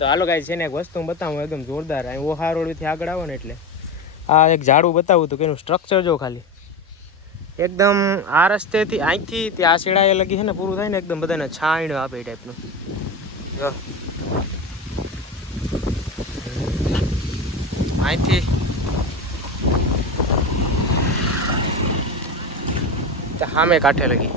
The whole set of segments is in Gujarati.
તો હાલો ગાય છે ને એક વસ્તુ બતાવું, એકદમ જોરદાર. અહીં ઓહા રોડથી આગળ આવો ને એટલે. આ એક ઝાડું બતાવું તો કે એનું સ્ટ્રક્ચર જો ખાલી. એકદમ આ રસ્તેથી અહીંથી તે આ લગી છે ને, પૂરું થાય ને, એકદમ બધાને છાંયણ આપે એ ટાઈપનું જો. અહીંથી. સામે કાંઠે લગી.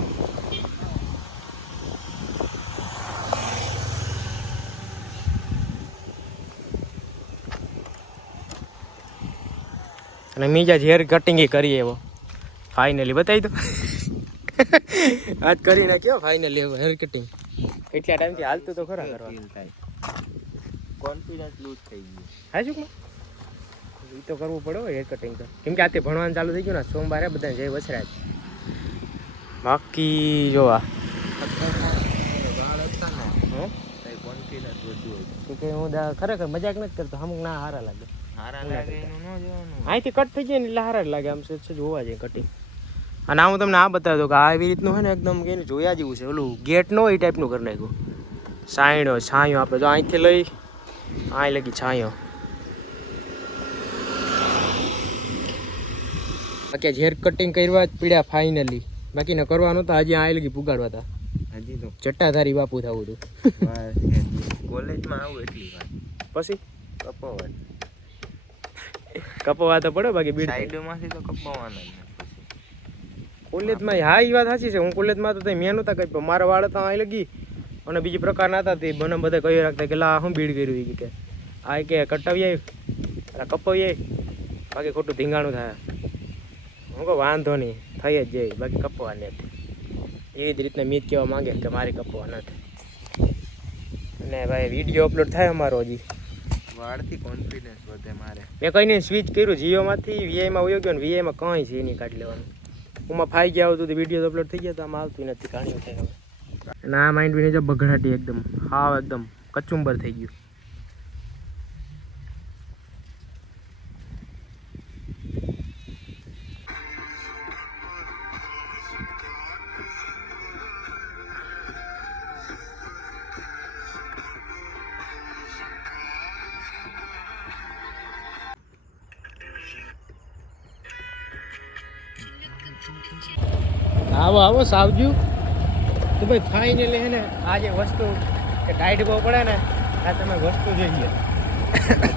અને મીજા હેર કટિંગ કરીએ એવો ફાઇનલી બતાવી દો આજ કરી નાખ્યો ફાઇનલી એવો હેર કટિંગ એટલા ટાઈમથી હાલતું તો ખરા કરવા કોન્ફિડન્સ લૂઝ થઈ ગયું. હા શું એ તો કરવું પડે હેર કટિંગ તો. કેમ કે આતે ભણવાનું ચાલુ થઈ ગયું ને સોમવારે બધા જય વસરાજ બાકી જોવા. હં? ખરેખર મજાક નથી કરતો અમુક ના હારા લાગે. હારા લાગે એનું ન જોવાનું. અહીંથી કટ થઈ જાય ને એટલે હારા લાગે. આમ સહેજ જોવા જાય કટિંગ અને આ હું તમને આ બતાવતો કે આ એવી રીતનું હોય ને એકદમ કે જોયા જેવું છે. ઓલું ગેટ નો એ ટાઈપનું કરી નાખ્યું. સાયણો છાંયો આપણે જો અહીંથી લઈ અહીં લગી છાંયો. બાકી હેર કટિંગ કરવા જ પીડ્યા ફાઇનલી બાકી ન કરવાનું તો આજે આ લગી પુગાડવા હતા હજી તો. ચટ્ટાધારી બાપુ થવું હતું. કોલેજમાં આવું એટલી વાર. પછી? કપાવવા કપવા તો પડે બાકી બીડ સાઈડમાંથી તો કપાવવાના જ ને કોલેજમાં હા એ વાત સાચી છે. હું કોલેજમાં તો તઈ મેં નહોતા કંઈ પણ મારા વાળ તો અહીં લગી. અને બીજી પ્રકારના હતા તે મને બધા કહી રાખતા કે લા હું બીડ કર્યું કે. આ કે કટાવી આવી આ કપાવી આવી બાકી ખોટું ધીંગાણું થાય. હું કહું વાંધો નહીં થઈ જ જાય બાકી કપવા નથી. એવી જ રીતના મીત કહેવા માંગે કે મારે કપવા નથી. અને ભાઈ વીડિયો અપલોડ થાય અમારો હજી. વાળથી કોન્ફિડન્સ વધે મારે. મેં કહીને સ્વિચ કર્યું જીઓમાંથી વીઆઈમાં વયો ગયો ને વીઆઈમાં કંઈ છે નહીં કાઢી લેવાનું. ઉમાં ફાઈ ગયા આવતું તો વીડિયો અપલોડ થઈ ગયા તો આમાં આવતું નથી કાણી આ માઇન્ડ વિને જો બગડાટી એકદમ હાવ એકદમ કચુંબર થઈ ગયું. આવો આવો સાવજુ. તો ભાઈ ફાઇનલી હે ને આ જે વસ્તુ કે ટાઈટ બહુ પડે ને આ તમે વસ્તુ જોઈએ.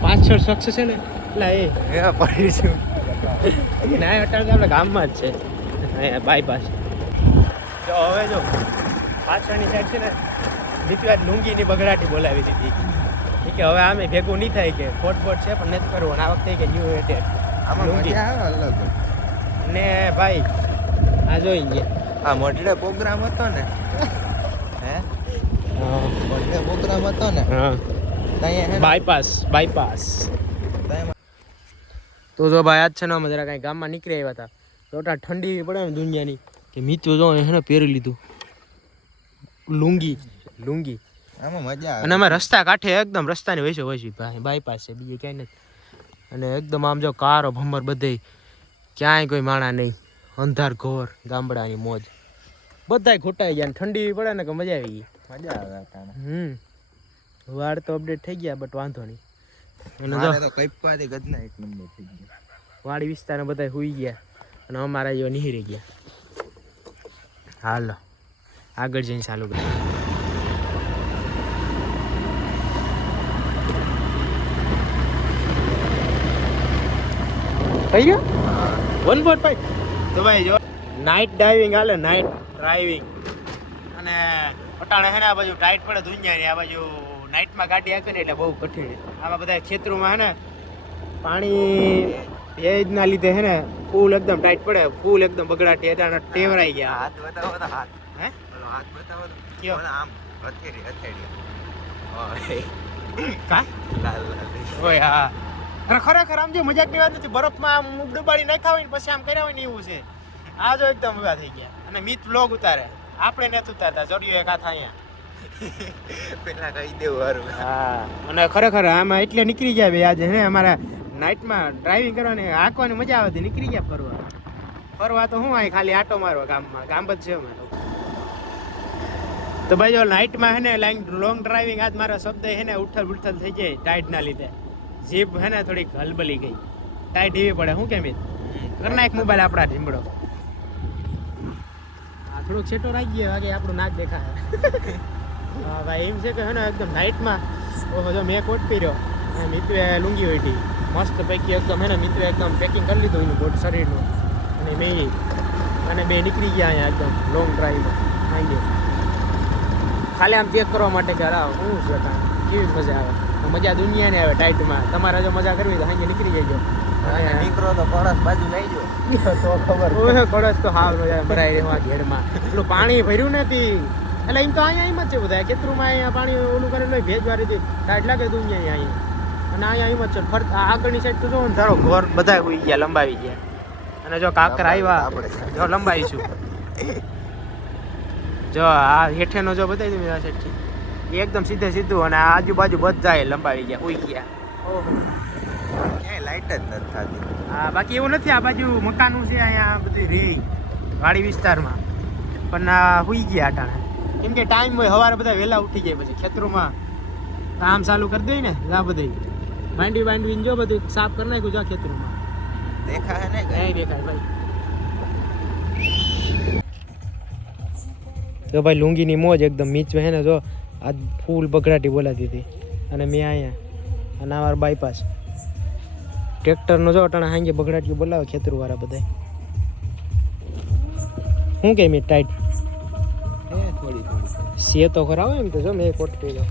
પાછળ શખ્સ છે ને એટલે એ. પડી છું. ના તો આપણે ગામમાં જ છે. અહીંયા બાયપાસ જો હવે જો પાછળની સાઈડ છે ને વાત લુંગીની બગડાટી બોલાવી દીધી. કે હવે આમે ભેગું નહીં થાય કે ફોટ બોટ છે પણ નથી કરવું. આ વખતે કે ન્યૂ એટેડ આમાં લુંગી. ને ભાઈ આ જોઈ ગયા. આ મોડલે પ્રોગ્રામ હતો ને. હે? મોડલે પ્રોગ્રામ હતો ને. હા. ત્યાં બાયપાસ બાયપાસ તો જો ભાઈ આજ છે ને અમે જરા કાંઈ ગામમાં નીકળી આવ્યા હતા. તો ઠંડી પડે ને દુનિયાની. કે મિત્રો જો એને પહેરી લીધું. લુંગી લુંગી. આમાં મજા અને અમે રસ્તા કાંઠે એકદમ રસ્તાની વૈસો વૈસી ભાઈ બાયપાસ છે બીજે ક્યાંય નથી. અને એકદમ આમ જો કારો ભમર બધે. ક્યાંય કોઈ માણા નહીં. અંધાર ઘોર ગામડાની મોજ. બધાય ખોટાઈ ગયા ઠંડી પડે ને કે મજા આવી ગઈ. મજા આવે હમ. વાળ તો અપડેટ થઈ ગયા બટ વાંધો નહીં. અને તો કઈપવાથી ગજના એક નંબર થઈ ગયો. વાડી વિસ્તારના બધા સુઈ ગયા અને અમારા જેવા નિહરી ગયા. હાલો આગળ જઈને ચાલુ કરીએ. થઈ ગયો? One point five. ભાઈ જો નાઇટ ડાઇવિંગ હાલે નાઇટ ડ્રાઇવિંગ અને અટાણે હે ને આ બાજુ ટાઈટ પડે દુનિયાની આ બાજુ નાઇટમાં ગાડી કરી એટલે બહુ કઠિન. આમાં બધા ક્ષેત્રોમાં હે ને પાણી ભેજના લીધે હે ને ફૂલ એકદમ ટાઈટ પડે ફૂલ એકદમ બગડાટી હતા ટેવરાઈ ગયા. હાથ બતાવો તો હાથ. હે? હાથ બતાવો તો. કયો? આમ હથેળી હથેળી. ઓય કા? લાલ લાલ. ઓય હા. અરે ખરેખર આમ જે મજાકની વાત નથી, બરફમાં આમ ડુબાડી નાખ્યા હોય ને પછી આમ કર્યા હોય ને એવું છે. આ જો એકદમ ઊભા થઈ ગયા. અને મિત બ્લોગ ઉતારે. આપણે નથી ઉતારતા, જોડિયો એક હાથ અહીંયા. પેલા કહી દેવું સારું હા. અને ખરેખર આમાં એટલે નીકળી ગયા ભાઈ આજે, હે અમારા નાઇટમાં ડ્રાઇવિંગ કરવાની, હાંકવાની મજા આવતી નીકળી ગયા ફરવા. ફરવા તો હું અહીં ખાલી આટો મારવા ગામમાં? ગામ જ છે અમારું. તો ભાઈ જો નાઇટમાં હે ને લાઈન લોંગ ડ્રાઇવિંગ આજ મારા શબ્દ હે ને ઉઠલ ઉઠલ થઈ જાય ટાઈટના લીધે. જીપ હે ને થોડીક હલબલી ગઈ. ટાઈટ ટીવી પડે શું કેમ કર નાખ મોબાઈલ આપણા ઢીમડો આ થોડુંક છેટો રાખી ગયો વાગે આપણું નાક દેખાય હા ભાઈ એમ છે કે હે ને એકદમ નાઇટમાં ઓહો જો મેં કોટ પહેર્યો અને મિત્રે લુંગી ઓઢી. મસ્ત પૈકી એકદમ હે ને મિત્રે એકદમ પેકિંગ કરી લીધું એનું બોટ શરીરનું. અને મેં અને બે નીકળી ગયા અહીંયા એકદમ લોંગ ડ્રાઈવમાં સાંજે ખાલી આમ ચેક કરવા માટે કે અરે શું છે કાંઈ? કેવી મજા આવે? તો મજા દુનિયાને આવે ટાઈટમાં. તમારે જો મજા કરવી તો સાંજે નીકળી જજો. નીકળો તો કળશ બાજુ લઈ ગયો તો કડસ તો હાવ ભરાઈ રહેવા ઘેરમાં. એટલું પાણી ભર્યું નથી. એટલે એમ તો અહીંયા એમ જ છે બધા. ખેતરમાં અહીંયા પાણી ઓલું કરેલું હોય ભેજ ટાઈટ લાગે દુનિયા અહીંયા અને અહીંયા એમ જ છે. ફરત આગળની સાઈડ તો જો ધારો ઘર બધા ઉઈ ગયા લંબાવી ગયા. અને જો કાકર આવ્યા. જો લંબાવીશું. જો આ હેઠેનો જો બતાવી દઉં આ સાઈડથી એકદમ સીધે સીધું અને આજુબાજુ બધા લંબાવી ગયા ઉઈ ગયા. ઓહો. ક્યાંય લાઇટ જ નથી થતી. હા બાકી એવું નથી આ બાજુ મકાનું છે અહીંયા બધી રે વાડી વિસ્તારમાં. પણ આ હુઈ ગયા અટાણે. કેમ કે ટાઈમ હોય સવારે બધા વહેલા ઉઠી જાય પછી ખેતરોમાં. કામ ચાલુ કરી દઈ ને આ બધી. માંડી માંડવી જો બધું સાફ કરી નાખ્યું જો ખેતરમાં ખેતરોમાં. દેખા હે ને નહીં દેખાય ભાઈ તો ભાઈ લુંગીની મોજ એકદમ મીચ હે ને જો આ ફૂલ બગડાટી બોલાતી હતી. અને મેં અહીંયા અને અમારા બાયપાસ ટ્રેક્ટરનો જો અટાણે હાંગે બગડાટી બોલાવે ખેતરવાળા બધા શું કેમ એ ટાઈટ? સીએ તો ખરાબ એમ તો જો મેં કોટ કર્યો